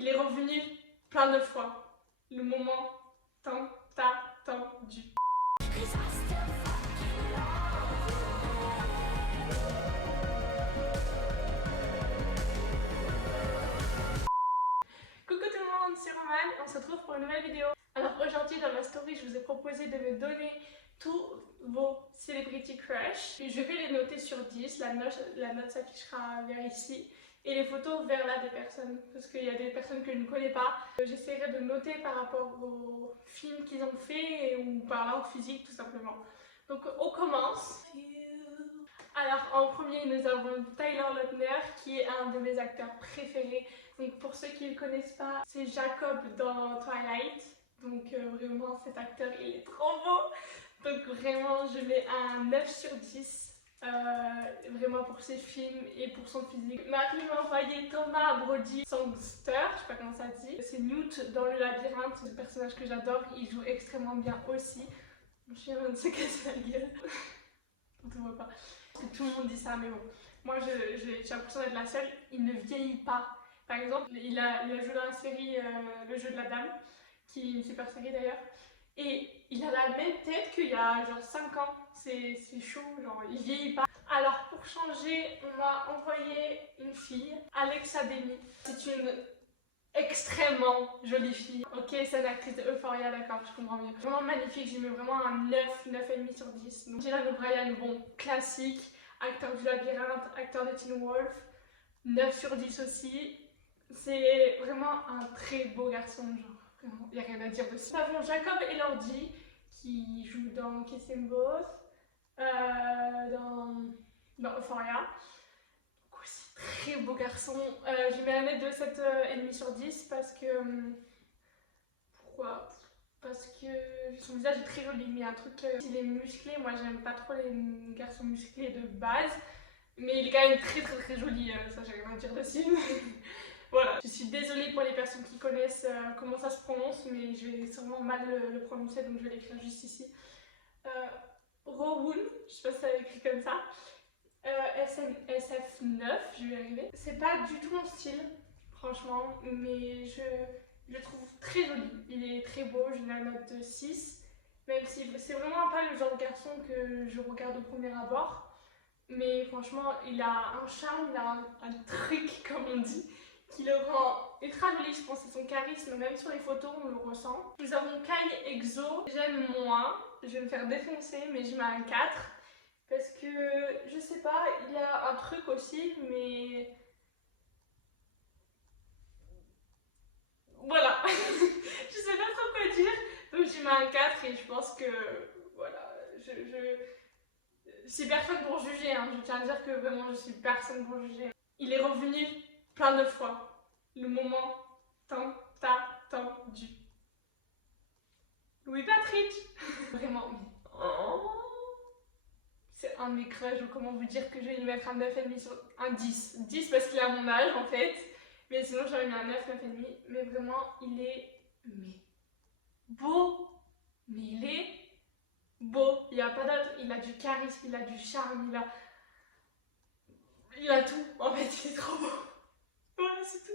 Il est revenu plein de fois. Le moment tant attendu. Coucou tout le monde, c'est Romane, on se retrouve pour une nouvelle vidéo. Alors aujourd'hui dans ma story, je vous ai proposé de me donner tous vos celebrity crush. Je vais les noter sur 10, la note s'affichera vers ici. Et les photos vers là des personnes, parce qu'il y a des personnes que je ne connais pas. J'essaierai de noter par rapport aux films qu'ils ont fait ou par là au physique tout simplement. Donc on commence. Alors en premier nous avons Tyler Lautner qui est un de mes acteurs préférés. Donc pour ceux qui ne le connaissent pas, c'est Jacob dans Twilight. Donc vraiment cet acteur il est trop beau. Donc vraiment je mets un 9 sur 10. Vraiment pour ses films et pour son physique. Marie m'a envoyé Thomas Brody Sangster, je sais pas comment ça dit. C'est Newt dans Le Labyrinthe, c'est un personnage que j'adore, il joue extrêmement bien aussi. Mon chien vient de se casser la gueule. On te voit pas. Tout le monde dit ça, mais bon. Moi j'ai l'impression d'être la seule, il ne vieillit pas. Par exemple, il a joué dans la série Le Jeu de la Dame, qui est une super série d'ailleurs. Et il a la même tête qu'il y a genre 5 ans, c'est chaud, genre il vieillit pas. Alors pour changer, on m'a envoyé une fille, Alexa Demi. C'est une extrêmement jolie fille. Ok, c'est une actrice de Euphoria, d'accord, je comprends mieux. Vraiment magnifique, j'ai mis vraiment un 9, 9,5 sur 10. Donc Dylan O'Brien, bon, classique, acteur du Labyrinthe, acteur de Teen Wolf, 9 sur 10 aussi. C'est vraiment un très beau garçon, genre. Il n'y a rien à dire dessus. Nous avons Jacob Elordi qui joue dans Kissing Booth, dans Euphoria. Donc aussi très beau garçon. Je mets un net de 7,5 sur 10 parce que... pourquoi? Parce que son visage est très joli, mais un truc... il est musclé, moi j'aime pas trop les garçons musclés de base. Mais il est quand même très joli, ça j'ai rien à dire dessus. Voilà, je suis désolée pour les personnes qui connaissent comment ça se prononce, mais je vais sûrement mal le prononcer, donc je vais l'écrire juste ici. Rowoon, je sais pas si ça écrit comme ça. SF9, je vais y arriver. C'est pas du tout mon style, franchement, mais je le trouve très joli. Il est très beau, je lui note de 6. Même si c'est vraiment pas le genre de garçon que je regarde au premier abord. Mais franchement, il a un charme, il a un truc, comme on dit, qui le rend ultra joli. Je pense que c'est son charisme, même sur les photos, on le ressent. Nous avons Kai EXO, j'aime moins, je vais me faire défoncer, mais je mets un 4. Parce que, je sais pas, il a un truc aussi, mais... Voilà, je sais pas trop quoi dire, donc je mets un 4 et je pense que, voilà, je suis personne pour juger, hein. Je tiens à dire que vraiment je suis personne pour juger. Il est revenu plein de fois. Le moment tant attendu. Louis Patrick. Vraiment. Oh. C'est un de mes crushs, donc comment vous dire que je vais lui mettre un 9,5 sur un 10. 10 parce qu'il a mon âge en fait. Mais sinon j'aurais mis un 9, 9,5. Mais vraiment il est beau. Mais il est beau. Il n'y a pas d'autre. Il a du charisme, il a du charme, il a tout. En fait il est trop beau. Voilà, c'est tout.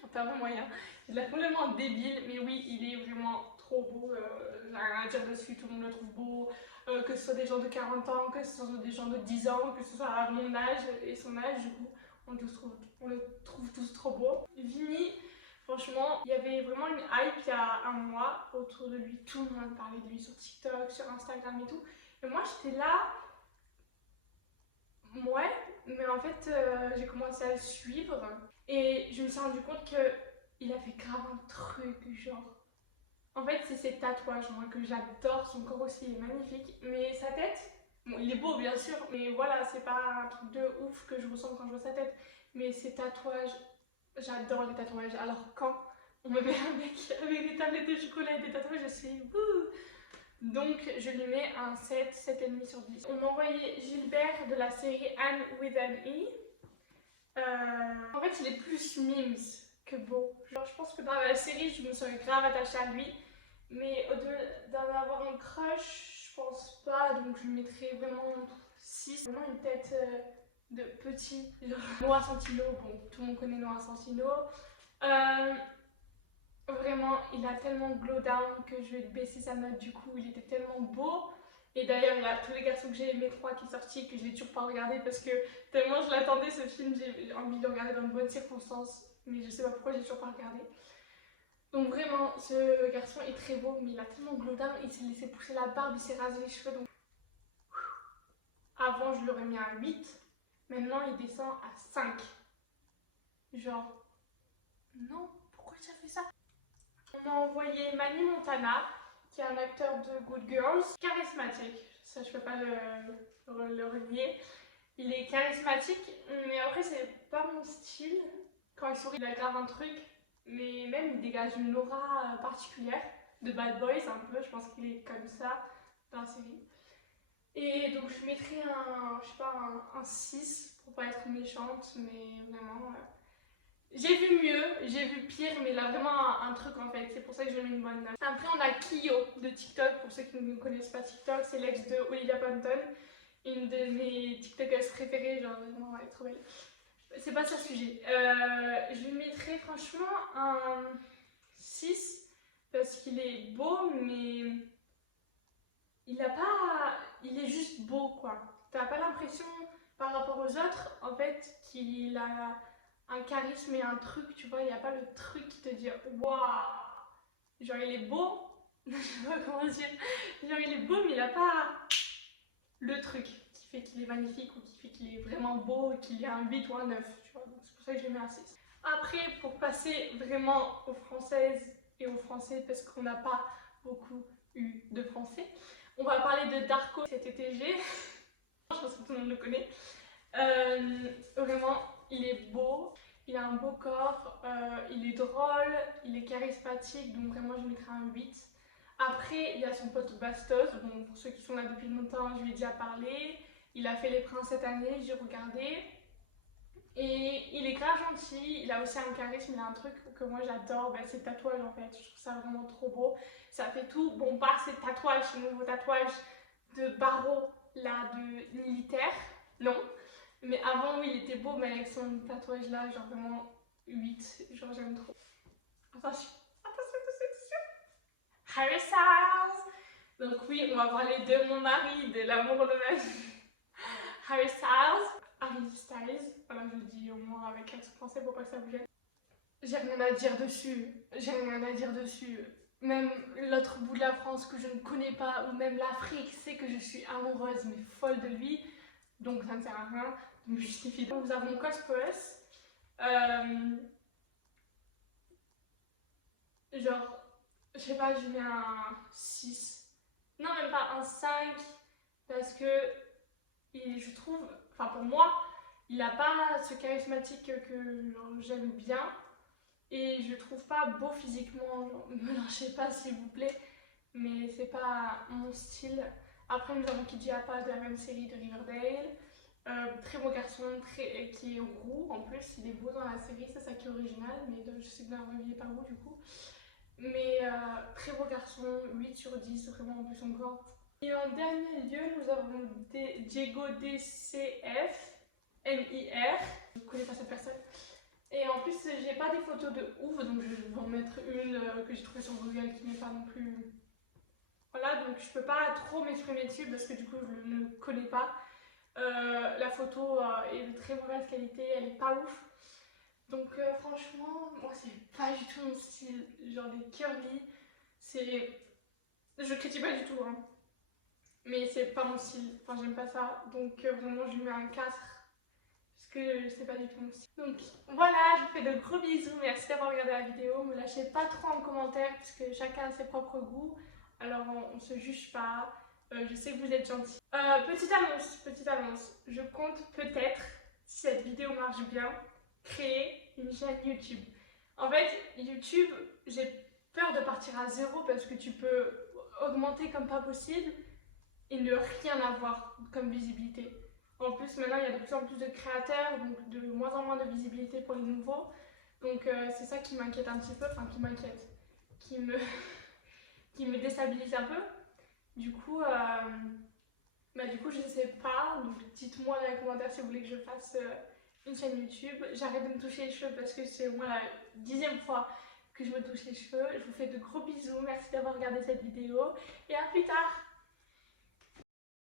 J'en perds mon moyen. Il est complètement débile, mais oui, il est vraiment trop beau. J'ai rien à dire dessus, tout le monde le trouve beau. Que ce soit des gens de 40 ans, que ce soit des gens de 10 ans, que ce soit à mon âge et son âge, du coup, on le trouve tous trop beau. Vinny, franchement, il y avait vraiment une hype il y a un mois autour de lui. Tout le monde parlait de lui sur TikTok, sur Instagram et tout. Et moi, j'étais là. Ouais, mais en fait, j'ai commencé à le suivre et je me suis rendu compte qu'il a fait grave un truc, genre. En fait, c'est ses tatouages, moi, que j'adore. Son corps aussi il est magnifique, mais sa tête, bon, il est beau bien sûr, mais voilà, c'est pas un truc de ouf que je ressens quand je vois sa tête. Mais ses tatouages, j'adore les tatouages. Alors, quand on me met un mec avec des tablettes de chocolat et des tatouages, je suis wouh. Donc je lui mets un 7, 7,5 sur 10. On m'a envoyé Gilbert de la série Anne with an E. En fait il est plus memes que beau. Genre, je pense que dans la série je me serais grave attachée à lui. Mais au-delà d'en avoir un crush, je pense pas. Donc je lui mettrais vraiment 6. Vraiment une tête de petit, genre Noah Centineo, bon tout le monde connaît Noah Centineo. Vraiment, il a tellement glow down que je vais baisser sa note du coup, il était tellement beau. Et d'ailleurs, il y a tous les garçons que j'ai aimé 3 qui est sorti, que je n'ai toujours pas regardé parce que tellement je l'attendais ce film, j'ai envie de le regarder dans de bonnes circonstances, mais je sais pas pourquoi j'ai toujours pas regardé. Donc vraiment, ce garçon est très beau, mais il a tellement glow down, il s'est laissé pousser la barbe, il s'est rasé les cheveux, donc avant je l'aurais mis à 8, maintenant il descend à 5. Genre, non, pourquoi tu as fait ça? On m'a envoyé Mani Montana, qui est un acteur de Good Girls, charismatique, ça je peux pas le renier. Il est charismatique, mais après c'est pas mon style. Quand il sourit, il a grave un truc, mais même il dégage une aura particulière de Bad Boys un peu, je pense qu'il est comme ça dans la série. Et donc je mettrais je sais pas, un 6 pour pas être méchante, mais vraiment... J'ai vu mieux, j'ai vu pire, mais il a vraiment un truc en fait, c'est pour ça que je mets une bonne note. Après on a Kyo de TikTok, pour ceux qui ne connaissent pas TikTok, c'est l'ex de Olivia Pointon, une de mes TikTokers préférées, genre vraiment elle est trop belle. C'est pas ça le sujet. Je lui mettrais franchement un 6 parce qu'il est beau, mais il a pas... il est juste beau quoi. T'as pas l'impression par rapport aux autres en fait qu'il a un charisme et un truc, tu vois, il n'y a pas le truc qui te dit waouh, genre il est beau, je sais pas comment dire, genre il est beau mais il a pas le truc qui fait qu'il est magnifique ou qui fait qu'il est vraiment beau et qu'il y a un 8 ou un 9, tu vois, donc c'est pour ça que je lui mets un 6. Après, pour passer vraiment aux françaises et aux français, parce qu'on n'a pas beaucoup eu de français, on va parler de Darko CTTG, je pense que tout le monde le connaît. Vraiment, il est beau, il a un beau corps, il est drôle, il est charismatique, donc vraiment je mettrais un 8. Après, il y a son pote Bastos, bon, pour ceux qui sont là depuis longtemps, je lui ai déjà parlé. Il a fait Les Princes cette année, j'ai regardé. Et il est grave gentil, il a aussi un charisme, il a un truc que moi j'adore, ben, ses tatouages en fait, je trouve ça vraiment trop beau. Ça fait tout, bon pas ses tatouages, ses nouveaux tatouages de barreaux là, de militaire, non. Mais avant oui il était beau, mais avec son tatouage là, genre vraiment 8, genre j'aime trop. Attention, attention, attention, attention. Harry Styles. Donc oui, on va parler de mon mari, de l'amour de ma vie. Harry Styles. Harry Styles, voilà je le dis au moins avec l'accent français pour pas que ça vous gêne. J'ai rien à dire dessus, j'ai rien à dire dessus. Même l'autre bout de la France que je ne connais pas, ou même l'Afrique, sait que je suis amoureuse mais folle de lui. Donc ça ne sert à rien de me justifier. Nous avons Cosmos. Genre, je sais pas, je mets un 6. Non, même pas un 5. Parce que je trouve, enfin pour moi, il n'a pas ce charismatique que j'aime bien. Et je le trouve pas beau physiquement. Genre, me lâchez pas s'il vous plaît. Mais c'est pas mon style. Après, nous avons Kid Apa de la même série de Riverdale. Très beau garçon, qui est roux en plus, il est beau dans la série, c'est ça qui est original, mais je sais que dans la vraie vie il est pas beau du coup. Mais très beau garçon, 8 sur 10, vraiment en plus son corps. Et en dernier lieu, nous avons Diego DCF, MIR, je ne connais pas cette personne. Et en plus, j'ai pas des photos de ouf, donc je vais vous en mettre une que j'ai trouvée sur Google qui n'est pas non plus. Voilà, donc je peux pas trop m'exprimer dessus parce que du coup je ne le connais pas. La photo est de très mauvaise qualité, elle est pas ouf. Donc franchement, moi c'est pas du tout mon style. Genre des curly, c'est... Je critique pas du tout, hein. Mais c'est pas mon style, enfin j'aime pas ça. Donc vraiment je lui mets un 4. Parce que c'est pas du tout mon style. Donc voilà, je vous fais de gros bisous, merci d'avoir regardé la vidéo. Me lâchez pas trop en commentaire parce que chacun a ses propres goûts. Alors on se juge pas. Je sais que vous êtes gentils. Petite annonce. Je compte peut-être, si cette vidéo marche bien, créer une chaîne YouTube. En fait, YouTube, j'ai peur de partir à zéro parce que tu peux augmenter comme pas possible et ne rien avoir comme visibilité. En plus, maintenant, il y a de plus en plus de créateurs, donc de moins en moins de visibilité pour les nouveaux. Donc c'est ça qui m'inquiète un petit peu, enfin qui m'inquiète, qui me déstabilise un peu. Du coup, Bah du coup je sais pas, donc dites-moi dans les commentaires si vous voulez que je fasse une chaîne YouTube. J'arrête de me toucher les cheveux parce que c'est au moins la 10e fois que je me touche les cheveux. Je vous fais de gros bisous, merci d'avoir regardé cette vidéo et à plus tard.